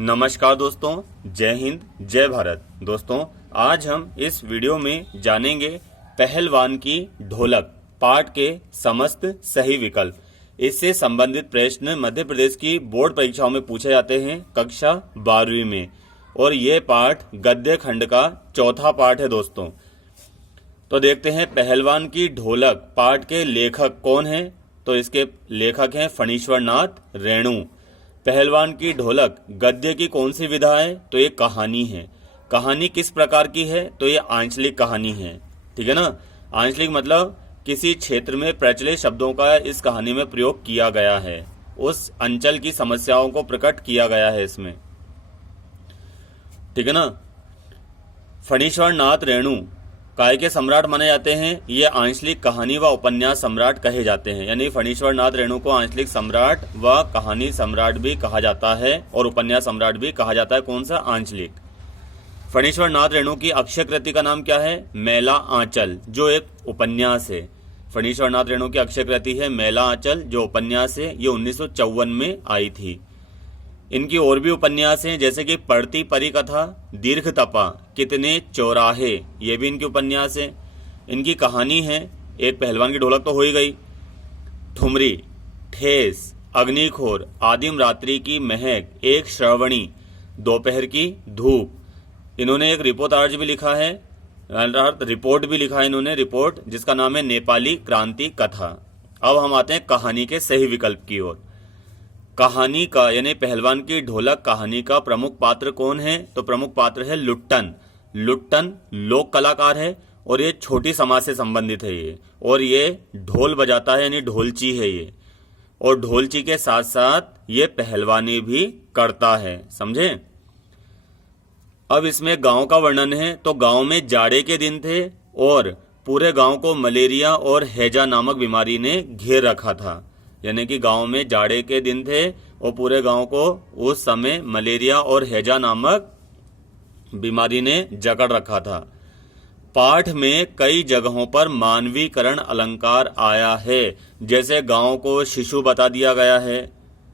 नमस्कार दोस्तों, जय हिंद, जय भारत। दोस्तों, आज हम इस वीडियो में जानेंगे पहलवान की ढोलक पाठ के समस्त सही विकल्प। इससे संबंधित प्रश्न मध्य प्रदेश की बोर्ड परीक्षाओं में पूछे जाते हैं कक्षा 12वीं में, और यह पाठ गद्य खंड का चौथा पाठ है दोस्तों। तो देखते हैं पहलवान की ढोलक पाठ के लेखक कौन हैं। तो इसके लेखक हैं फणीश्वर नाथ रेणु। पहलवान की ढोलक गद्य की कौन सी विधा है? तो ये कहानी है। कहानी किस प्रकार की है? तो ये आंचलिक कहानी है। ठीक है ना। आंचलिक मतलब किसी क्षेत्र में प्रचलित शब्दों का इस कहानी में प्रयोग किया गया है, उस अंचल की समस्याओं को प्रकट किया गया है इसमें। ठीक है ना। फणीश्वर नाथ रेणु काय के सम्राट माने जाते हैं? ये आंचलिक कहानी व उपन्यास सम्राट कहे जाते हैं। यानी फणीश्वर नाथ रेणु को आंचलिक सम्राट व कहानी सम्राट भी कहा जाता है और उपन्यास सम्राट भी कहा जाता है। कौन सा? आंचलिक। फणीश्वर नाथ रेणु की अक्षय कृति का नाम क्या है? मेला आंचल, जो एक उपन्यास है। फणीश्वर नाथ रेणु की अक्षय कृति है मेला आंचल, जो उपन्यास है। ये 1954 में आई थी। इनकी और भी उपन्यास हैं, जैसे कि पढ़ती परी कथा, दीर्घ तपा, कितने चौराहे, ये भी इनकी उपन्यास है। इनकी कहानी है, एक पहलवान की ढोलक तो हो ही गई, ठुमरी, ठेस, अग्निखोर, आदिम रात्रि की महक, एक श्रवणी, दोपहर की धूप। इन्होंने एक रिपोर्ट आर्ज भी लिखा है, रिपोर्ट भी लिखा है इन्होंने, रिपोर्ट, जिसका नाम है नेपाली क्रांति कथा। अब हम आते हैं कहानी के सही विकल्प की ओर। कहानी का यानी पहलवान की ढोलक कहानी का प्रमुख पात्र कौन है? तो प्रमुख पात्र है लुट्टन। लुट्टन लोक कलाकार है और ये छोटी समाज से संबंधित है ये, और ये ढोल बजाता है यानी ढोलची है ये, और ढोलची के साथ साथ ये पहलवानी भी करता है। समझे। अब इसमें गांव का वर्णन है। तो गांव में जाड़े के दिन थे और पूरे गांव को मलेरिया और हैजा नामक बीमारी ने घेर रखा था। यानी कि गांव में जाड़े के दिन थे और पूरे गांव को उस समय मलेरिया और हैजा नामक बीमारी ने जकड़ रखा था। पाठ में कई जगहों पर मानवीकरण अलंकार आया है, जैसे गांव को शिशु बता दिया गया है।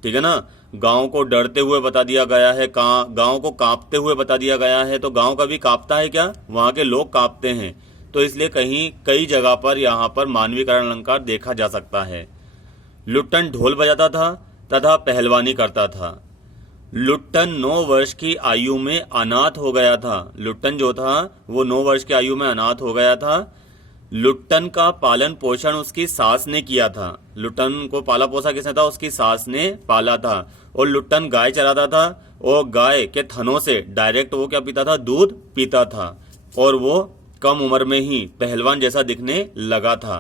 ठीक है ना। गांव को डरते हुए बता दिया गया है, गांव को कांपते हुए बता दिया गया है। तो गांव कभी कांपता है क्या? वहां के लोग कांपते हैं। तो इसलिए कई जगह पर यहाँ पर मानवीकरण अलंकार देखा जा सकता है। लुट्टन ढोल बजाता था तथा पहलवानी करता था। लुट्टन 9 वर्ष की आयु में अनाथ हो गया था। लुट्टन जो था वो 9 वर्ष की आयु में अनाथ हो गया था। लुट्टन का पालन पोषण उसकी सास ने किया था। लुट्टन को पाला पोसा किसने था? उसकी सास ने पाला था। और लुट्टन गाय चराता था और गाय के थनों से डायरेक्ट वो क्या पीता था? दूध पीता था। और वो कम उम्र में ही पहलवान जैसा दिखने लगा था।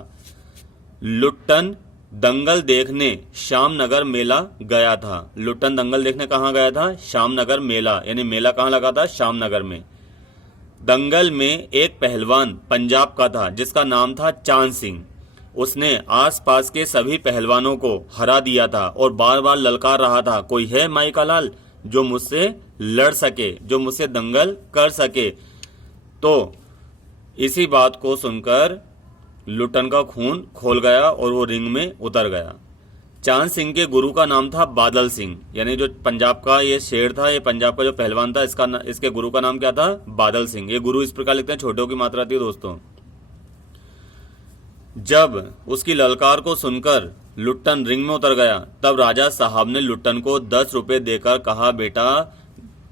लुट्टन दंगल देखने श्यामनगर मेला गया था। लुट्टन दंगल देखने कहाँ गया था? श्यामनगर मेला, यानी मेला कहाँ लगा था? श्यामनगर में। दंगल में एक पहलवान पंजाब का था जिसका नाम था चांद सिंह। उसने आसपास के सभी पहलवानों को हरा दिया था और बार बार ललकार रहा था, कोई है माई का लाल जो मुझसे लड़ सके, जो मुझसे दंगल कर सके। तो इसी बात को सुनकर लुट्टन का खून खोल गया और वो रिंग में उतर गया। चांद सिंह के गुरु का नाम था बादल सिंह, यानी जो पंजाब का ये शेर था, ये पंजाब का जो पहलवान था, इसके गुरु का नाम क्या था? बादल सिंह। ये गुरु इस प्रकार लिखते हैं, छोटों की मात्रा थी दोस्तों। जब उसकी ललकार को सुनकर लुट्टन रिंग में उतर गया, तब राजा साहब ने लुट्टन को 10 रुपए देकर कहा, बेटा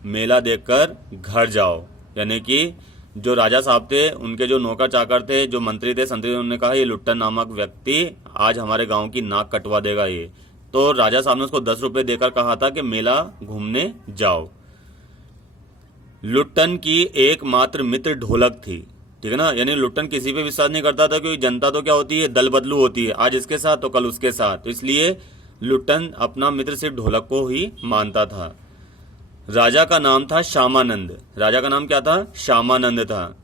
मेला देखकर घर जाओ। यानी कि जो राजा साहब थे, उनके जो नौकर चाकर थे, जो मंत्री थे, संतरी, उन्होंने कहा ये लुट्टन नामक व्यक्ति आज हमारे गांव की नाक कटवा देगा ये। तो राजा साहब ने उसको 10 रुपए देकर कहा था कि मेला घूमने जाओ। लुट्टन की एकमात्र मित्र ढोलक थी। ठीक है ना। यानी लुट्टन किसी पे विश्वास नहीं करता था, क्योंकि जनता तो क्या होती है? दल बदलू होती है, आज इसके साथ तो कल उसके साथ। तो इसलिए लुट्टन अपना मित्र सिर्फ ढोलक को ही मानता था। राजा का नाम था श्यामानंद। राजा का नाम क्या था? श्यामानंद था।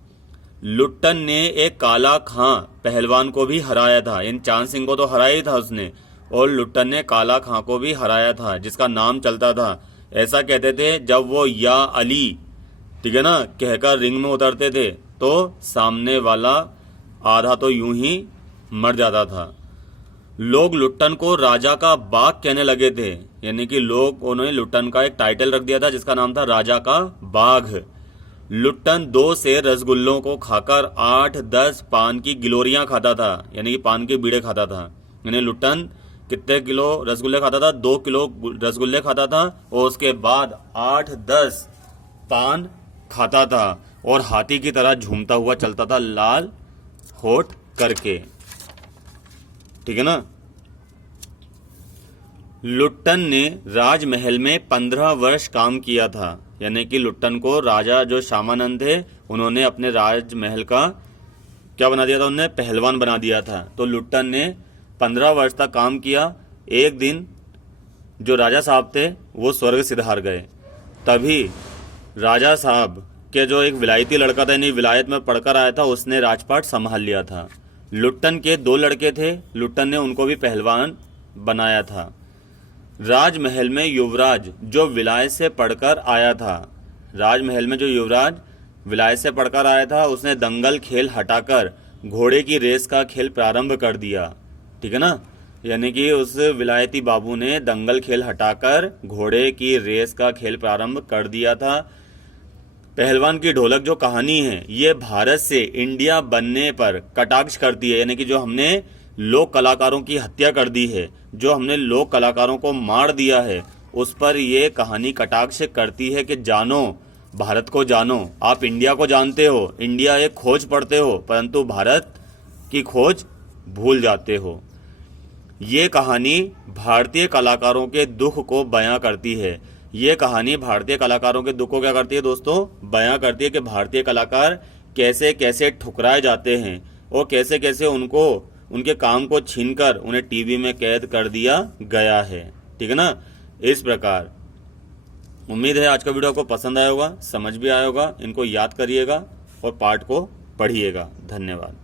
लुट्टन ने एक काला खां पहलवान को भी हराया था। इन चांद सिंह को तो हराया ही था उसने, और लुट्टन ने काला खां को भी हराया था, जिसका नाम चलता था। ऐसा कहते थे जब वो या अली, ठीक है ना, कहकर रिंग में उतरते थे तो सामने वाला आधा तो यूं ही मर जाता था। लोग लुट्टन को राजा का बाघ कहने लगे थे, यानी कि लोग उन्होंने लुट्टन का एक टाइटल रख दिया था जिसका नाम था राजा का बाघ। लुट्टन 2 से रसगुल्लों को खाकर 8-10 पान की गिलोरियां खाता था, यानी कि पान के बीड़े खाता था। यानी लुट्टन कितने किलो रसगुल्ले खाता था? 2 किलो रसगुल्ले खाता था और उसके बाद 8-10 पान खाता था और हाथी की तरह झूमता हुआ चलता था लाल होठ करके। ठीक है ना। लुट्टन ने राजमहल में 15 वर्ष काम किया था, यानी कि लुट्टन को राजा जो श्यामानंद थे उन्होंने अपने राजमहल का क्या बना दिया था? उन्होंने पहलवान बना दिया था। तो लुट्टन ने 15 वर्ष तक काम किया। एक दिन जो राजा साहब थे वो स्वर्ग सिधार गए। तभी राजा साहब के जो एक विलायती लड़का था, यानी विलायत में पढ़कर आया था, उसने राजपाट संभाल लिया था। लुट्टन के 2 लड़के थे, लुट्टन ने उनको भी पहलवान बनाया था। राजमहल में युवराज जो विलायत से पढ़कर आया था, राजमहल में जो युवराज विलायत से पढ़कर आया था, उसने दंगल खेल हटाकर घोड़े की रेस का खेल प्रारंभ कर दिया। ठीक है ना। यानी कि उस विलायती बाबू ने दंगल खेल हटाकर घोड़े की रेस का खेल प्रारंभ कर दिया था। पहलवान की ढोलक जो कहानी है ये भारत से इंडिया बनने पर कटाक्ष करती है, यानी कि जो हमने लोक कलाकारों की हत्या कर दी है, जो हमने लोक कलाकारों को मार दिया है, उस पर ये कहानी कटाक्ष करती है कि जानो भारत को, जानो। आप इंडिया को जानते हो, इंडिया एक खोज पढ़ते हो, परंतु भारत की खोज भूल जाते हो। ये कहानी भारतीय कलाकारों के दुख को बयां करती है। ये कहानी भारतीय कलाकारों के दुख को क्या करती है दोस्तों? बयां करती है कि भारतीय कलाकार कैसे कैसे ठुकराए जाते हैं और कैसे कैसे उनको उनके काम को छीनकर उन्हें टीवी में कैद कर दिया गया है। ठीक है ना। इस प्रकार उम्मीद है आज का वीडियो आपको पसंद आया होगा, समझ भी आया होगा। इनको याद करिएगा और पाठ को पढ़िएगा। धन्यवाद।